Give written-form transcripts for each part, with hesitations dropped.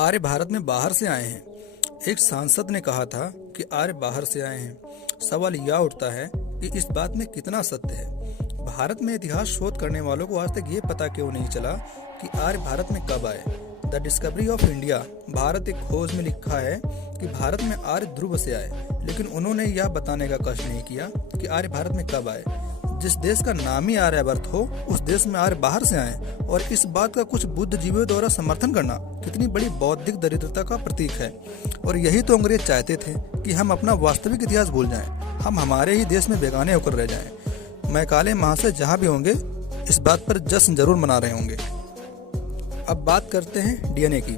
आर्य भारत में बाहर से आए हैं। एक सांसद ने कहा था कि आर्य बाहर से आए हैं। सवाल यह उठता है कि इस बात में कितना सत्य है। भारत में इतिहास शोध करने वालों को आज तक ये पता क्यों नहीं चला कि आर्य भारत में कब आए। The discovery of India Bharat एक खोज में लिखा है कि भारत में आर्य ध्रुव से आए, लेकिन उन्होंने यह बताने का कष्ट नहीं किया कि आर्य भारत में कब आए। जिस देश का नाम ही आर्यवर्त हो, उस देश में आर्य बाहर से आए और इस बात का कुछ बुद्धिजीवियों द्वारा समर्थन करना कितनी बड़ी बौद्धिक दरिद्रता का प्रतीक है। और यही तो अंग्रेज चाहते थे कि हम अपना वास्तविक इतिहास भूल जाएं, हम हमारे ही देश में बेगाने होकर रह जाएं। मैकाले महाशय जहाँ भी होंगे इस बात पर जश्न जरूर मना रहे होंगे। अब बात करते हैं डीएनए की।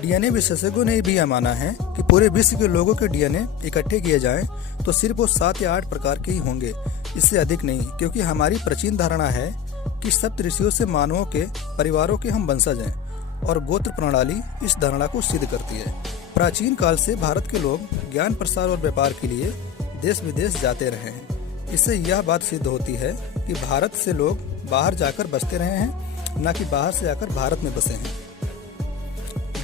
डीएनए विशेषज्ञों ने भी यह माना है कि पूरे विश्व के लोगों के डीएनए इकट्ठे किए जाएं तो सिर्फ वो 7 या 8 प्रकार के ही होंगे, इससे अधिक नहीं, क्योंकि हमारी प्राचीन धारणा है कि सप्त ऋषियों से मानवों के परिवारों के हम वंशज हैं और गोत्र प्रणाली इस धारणा को सिद्ध करती है। प्राचीन काल से भारत के लोग ज्ञान प्रसार और व्यापार के लिए देश विदेश जाते रहे हैं। इससे यह बात सिद्ध होती है कि भारत से लोग बाहर जाकर बसते रहे हैं, न कि बाहर से आकर भारत में बसे हैं।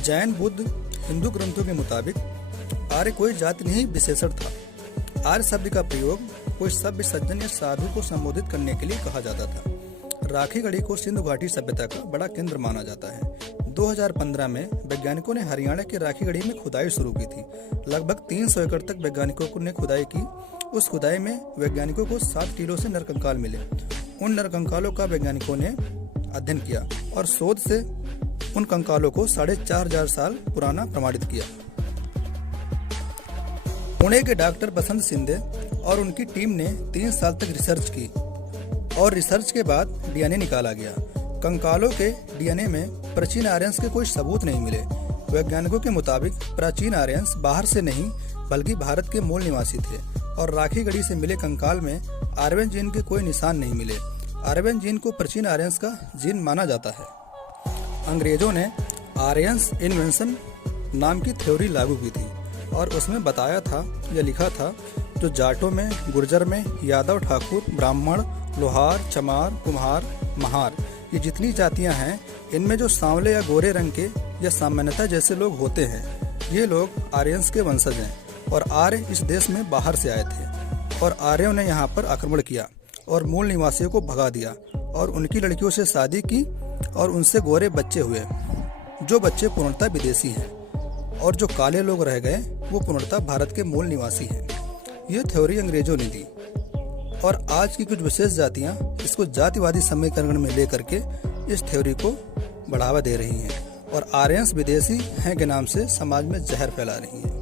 जैन, बुद्ध, हिंदू ग्रंथों के मुताबिक आर्य कोई जाति नहीं विशेषण था। आर्य शब्द का प्रयोग कोई सभ्य सज्जन या साधु को संबोधित करने के लिए कहा जाता था। राखीगढ़ी को सिंधु घाटी सभ्यता का बड़ा केंद्र माना जाता है। 2015 में वैज्ञानिकों ने हरियाणा के राखीगढ़ी में खुदाई शुरू की थी। लगभग 300 एकड़ तक वैज्ञानिकों ने खुदाई की। उस खुदाई में वैज्ञानिकों को 7 टीलों से नरकंकाल मिले। उन नरकंकालों का वैज्ञानिकों ने अध्ययन किया और शोध से उन कंकालों को 4500 साल पुराना प्रमाणित किया। पुणे के डॉक्टर बसंत शिंदे और उनकी टीम ने 3 साल तक रिसर्च की और रिसर्च के बाद डीएनए निकाला गया। कंकालों के डीएनए में प्राचीन आर्यंस के कोई सबूत नहीं मिले। वैज्ञानिकों के मुताबिक प्राचीन आर्यंस बाहर से नहीं बल्कि भारत के मूल निवासी थे और राखीगढ़ी से मिले कंकाल में आर्यन जीन के कोई निशान नहीं मिले। आर्यन जीन को प्राचीन आर्यंस का जीन माना जाता है। अंग्रेजों ने आर्यंस इन्वेंशन नाम की थ्योरी लागू की थी और उसमें बताया था या लिखा था जो जाटों में, गुर्जर में, यादव, ठाकुर, ब्राह्मण, लोहार, चमार, कुम्हार, महार, ये जितनी जातियां हैं, इनमें जो सांवले या गोरे रंग के या सामान्यता जैसे लोग होते हैं, ये लोग आर्यंस के वंशज हैं और आर्य इस देश में बाहर से आए थे और आर्यों ने यहाँ पर आक्रमण किया और मूल निवासियों को भगा दिया और उनकी लड़कियों से शादी की और उनसे गोरे बच्चे हुए, जो बच्चे पूर्णतः विदेशी हैं, और जो काले लोग रह गए वो पूर्णतः भारत के मूल निवासी हैं। ये थ्योरी अंग्रेजों ने दी और आज की कुछ विशेष जातियां इसको जातिवादी समीकरण में लेकर के इस थ्योरी को बढ़ावा दे रही हैं और आर्यंस विदेशी हैं के नाम से समाज में जहर फैला रही हैं।